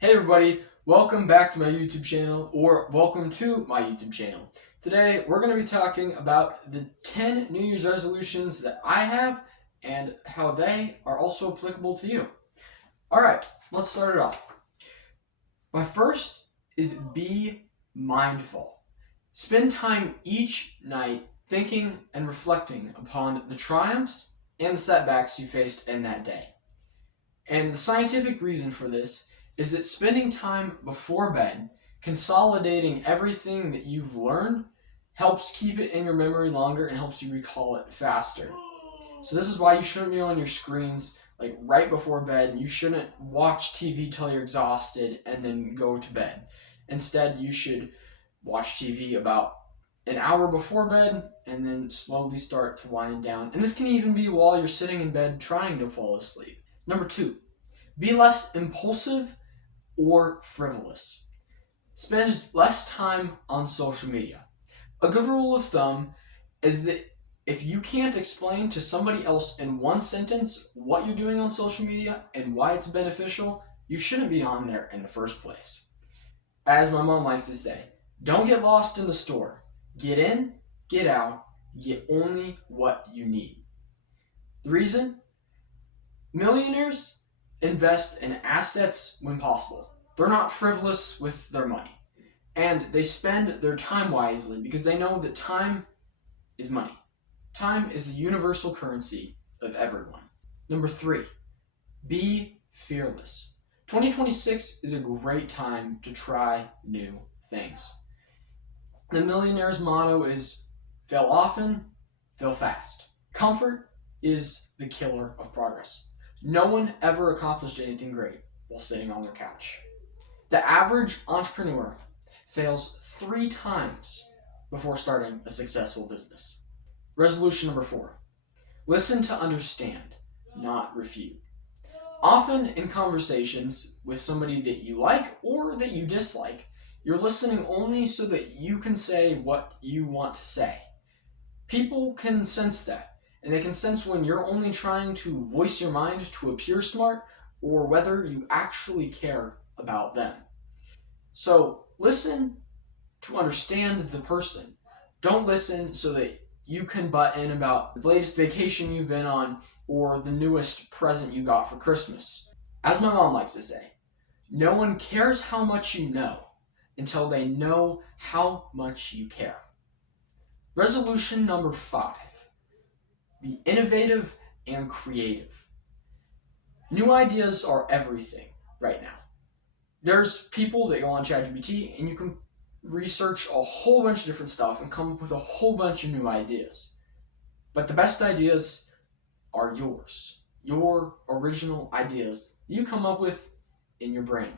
Hey everybody, welcome back to my YouTube channel, or welcome to my YouTube channel. Today we're going to be talking about the 10 New Year's resolutions that I have and how they are also applicable to you. Alright, let's start it off. My first is be mindful. Spend time each night thinking and reflecting upon the triumphs and the setbacks you faced in that day. And the scientific reason for this is that spending time before bed, consolidating everything that you've learned, helps keep it in your memory longer and helps you recall it faster. So this is why you shouldn't be on your screens like right before bed. You shouldn't watch TV till you're exhausted and then go to bed. Instead, you should watch TV about an hour before bed and then slowly start to wind down. And this can even be while you're sitting in bed trying to fall asleep. Number 2, be less impulsive or frivolous. Spend less time on social media. A good rule of thumb is that if you can't explain to somebody else in one sentence what you're doing on social media and why it's beneficial, you shouldn't be on there in the first place. As my mom likes to say, don't get lost in the store. Get in, get out, get only what you need. The reason? Millionaires invest in assets when possible. They're not frivolous with their money. And they spend their time wisely because they know that time is money. Time is the universal currency of everyone. Number 3, be fearless. 2026 is a great time to try new things. The Millionaire's motto is fail often, fail fast. Comfort is the killer of progress. No one ever accomplished anything great while sitting on their couch. The average entrepreneur fails 3 times before starting a successful business. Resolution number 4, listen to understand, not refute. Often in conversations with somebody that you like or that you dislike, you're listening only so that you can say what you want to say. People can sense that. And they can sense when you're only trying to voice your mind to appear smart or whether you actually care about them. So listen to understand the person. Don't listen so that you can butt in about the latest vacation you've been on or the newest present you got for Christmas. As my mom likes to say, no one cares how much you know until they know how much you care. Resolution number 5. Be innovative and creative. New ideas are everything right now. There's people that go on ChatGPT and you can research a whole bunch of different stuff and come up with a whole bunch of new ideas. But the best ideas are yours. Your original ideas you come up with in your brain.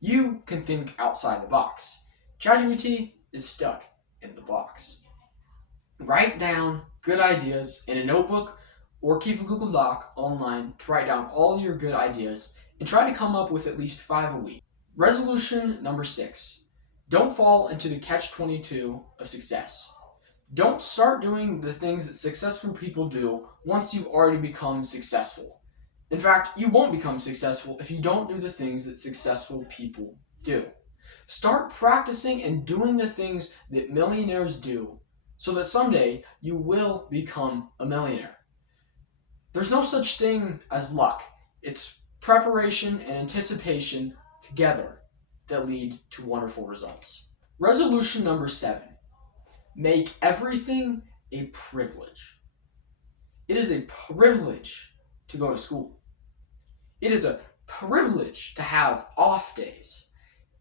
You can think outside the box. ChatGPT is stuck in the box. Write down good ideas in a notebook or keep a Google Doc online to write down all your good ideas and try to come up with at least 5 a week. Resolution number 6. Don't fall into the catch-22 of success. Don't start doing the things that successful people do once you've already become successful. In fact, you won't become successful if you don't do the things that successful people do. Start practicing and doing the things that millionaires do so that someday you will become a millionaire. There's no such thing as luck. It's preparation and anticipation together that lead to wonderful results. Resolution number 7. Make everything a privilege. It is a privilege to go to school. It is a privilege to have off days.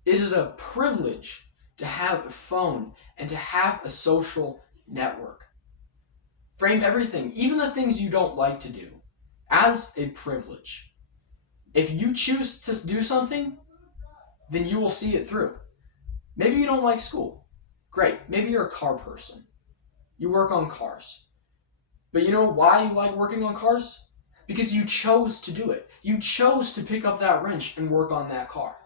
It is a privilege to have a phone and to have a social network. Frame everything, even the things you don't like to do, as a privilege. If you choose to do something, then you will see it through. Maybe you don't like school. Great. Maybe you're a car person. You work on cars. But you know why you like working on cars? Because you chose to do it. You chose to pick up that wrench and work on that car.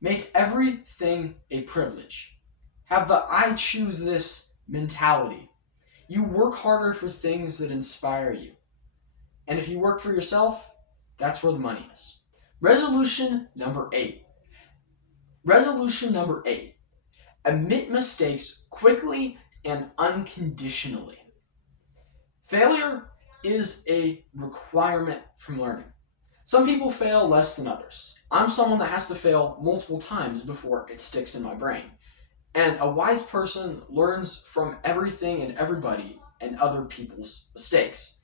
Make everything a privilege. Have the I choose this mentality. You work harder for things that inspire you. And if you work for yourself, that's where the money is. Resolution number 8. Resolution number 8. Admit mistakes quickly and unconditionally. Failure is a requirement from learning. Some people fail less than others. I'm someone that has to fail multiple times before it sticks in my brain. And a wise person learns from everything and everybody and other people's mistakes.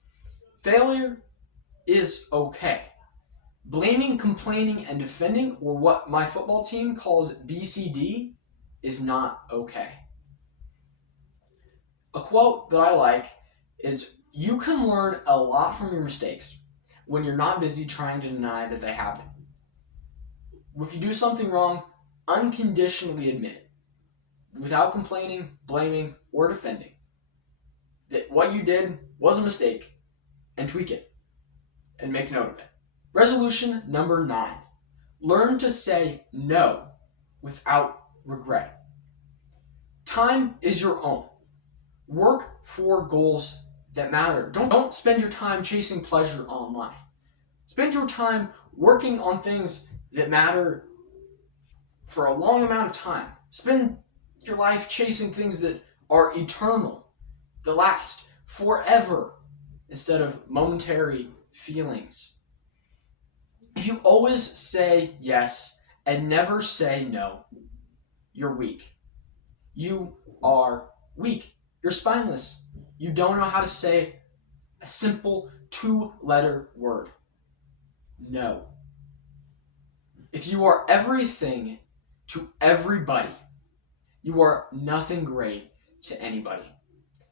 Failure is okay. Blaming, complaining, and defending, or what my football team calls BCD, is not okay. A quote that I like is, "You can learn a lot from your mistakes when you're not busy trying to deny that they happen." If you do something wrong, unconditionally admit it, without complaining, blaming, or defending, that what you did was a mistake, and tweak it, and make note of it. Resolution number 9. Learn to say no without regret. Time is your own. Work for goals that matter. Don't spend your time chasing pleasure online. Spend your time working on things that matter for a long amount of time. Spend your life chasing things that are eternal, that last forever, instead of momentary feelings. If you always say yes and never say no, you're weak. You are weak. You're spineless. You don't know how to say a simple 2-letter word. No. If you are everything to everybody, you are nothing great to anybody.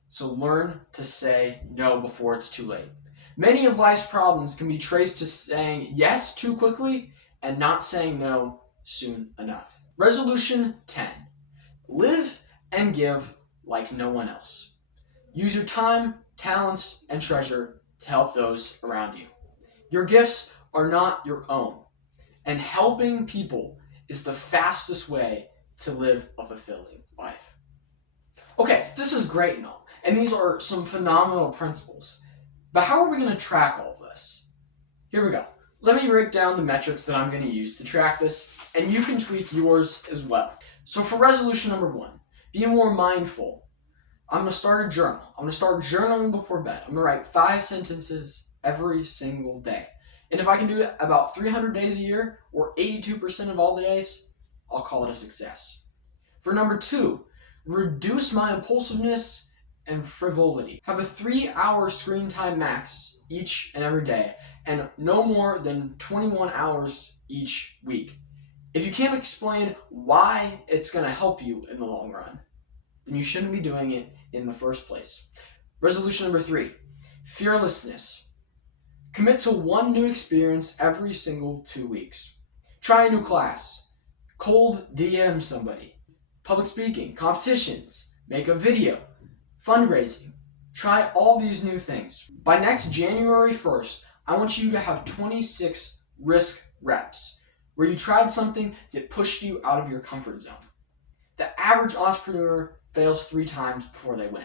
So learn to say no before it's too late. Many of life's problems can be traced to saying yes too quickly and not saying no soon enough. Resolution 10. Live and give like no one else. Use your time, talents, and treasure to help those around you. Your gifts are not your own, and helping people is the fastest way to live a fulfilling life. Okay, this is great and all, and these are some phenomenal principles. But how are we going to track all of this? Here we go. Let me break down the metrics that I'm going to use to track this, and you can tweak yours as well. So for resolution number 1, be more mindful. I'm going to start a journal. I'm going to start journaling before bed. I'm going to write 5 sentences every single day. And if I can do it about 300 days a year, or 82% of all the days, I'll call it a success. For number 2, reduce my impulsiveness and frivolity. Have a 3-hour screen time max each and every day, and no more than 21 hours each week. If you can't explain why it's going to help you in the long run, then you shouldn't be doing it in the first place. Resolution number 3, fearlessness. Commit to one new experience every single 2 weeks. Try a new class. Cold DM somebody. Public speaking, competitions, make a video, fundraising. Try all these new things. By next January 1st, I want you to have 26 risk reps, where you tried something that pushed you out of your comfort zone. The average entrepreneur fails 3 times before they win.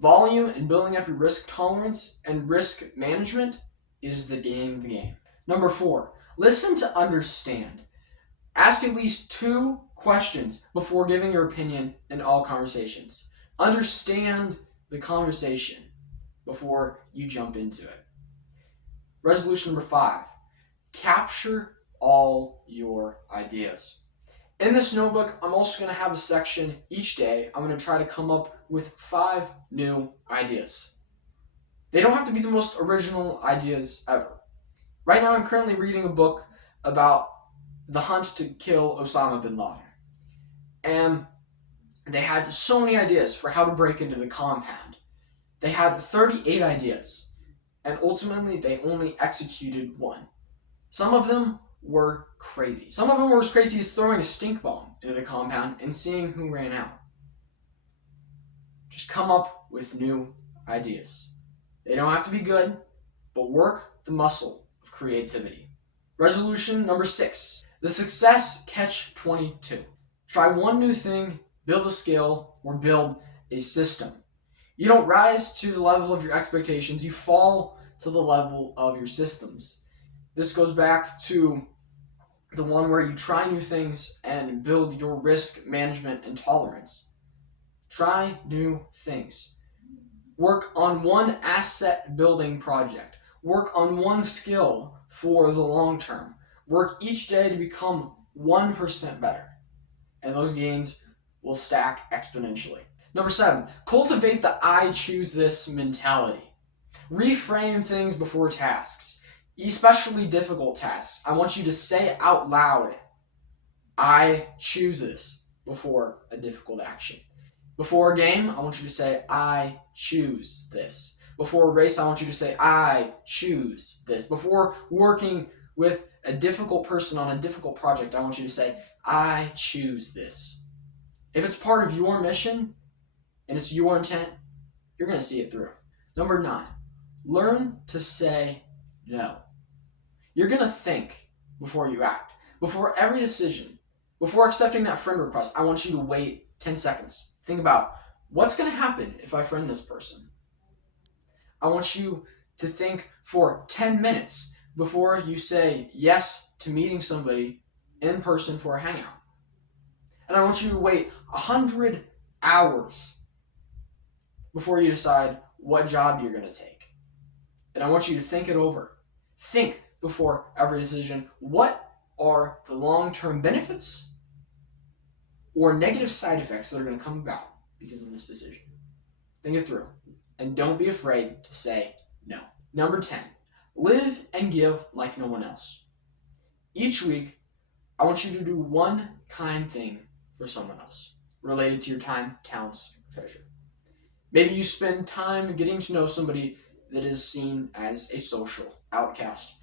Volume and building up your risk tolerance and risk management is the game of the game. Number 4, listen to understand. Ask at least 2 questions before giving your opinion in all conversations. Understand the conversation before you jump into it. Resolution number 5, capture all your ideas. In this notebook, I'm also going to have a section each day. I'm going to try to come up with 5 new ideas. They don't have to be the most original ideas ever. Right now, I'm currently reading a book about the hunt to kill Osama bin Laden. And they had so many ideas for how to break into the compound. They had 38 ideas, and ultimately they only executed 1. Some of them were crazy. Some of them were as crazy as throwing a stink bomb into the compound and seeing who ran out. Just come up with new ideas. They don't have to be good, but work the muscle of creativity. Resolution number 6, the success catch-22. Try one new thing, build a skill, or build a system. You don't rise to the level of your expectations, you fall to the level of your systems. This goes back to the one where you try new things and build your risk management and tolerance. Try new things. Work on one asset building project. Work on one skill for the long term. Work each day to become 1% better. And those gains will stack exponentially. Number 7, cultivate the I choose this mentality. Reframe things before tasks, especially difficult tasks. I want you to say out loud, I choose this before a difficult action. Before a game, I want you to say, I choose this. Before a race, I want you to say, I choose this. Before working with a difficult person on a difficult project, I want you to say, I choose this. If it's part of your mission and it's your intent, you're going to see it through. Number 9, learn to say no. You're going to think before you act. Before every decision, before accepting that friend request, I want you to wait 10 seconds. Think about, what's going to happen if I friend this person? I want you to think for 10 minutes before you say yes to meeting somebody in person for a hangout. And I want you to wait 100 hours before you decide what job you're going to take. And I want you to think it over. Think before every decision, what are the long-term benefits or negative side effects that are going to come about because of this decision? Think it through. And don't be afraid to say no. Number 10, live and give like no one else. Each week, I want you to do one kind thing for someone else related to your time, talents, treasure. Maybe you spend time getting to know somebody that is seen as a social outcast.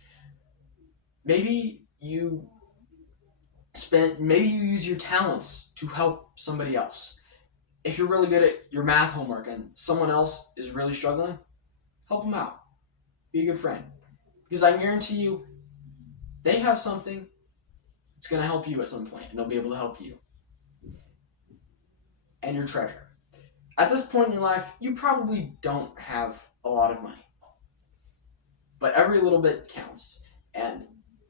Maybe you use your talents to help somebody else. If you're really good at your math homework and someone else is really struggling, help them out. Be a good friend. Because I guarantee you, they have something that's going to help you at some point, and they'll be able to help you. And your treasure. At this point in your life, you probably don't have a lot of money. But every little bit counts. And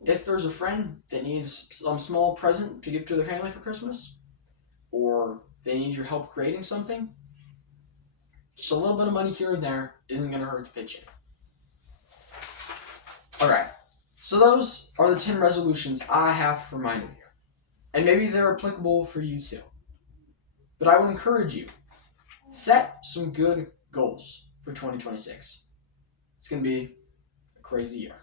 if there's a friend that needs some small present to give to their family for Christmas, or they need your help creating something, just a little bit of money here and there isn't going to hurt to pitch in. Alright, so those are the 10 resolutions I have for my new year. And maybe they're applicable for you too. But I would encourage you, set some good goals for 2026. It's going to be a crazy year.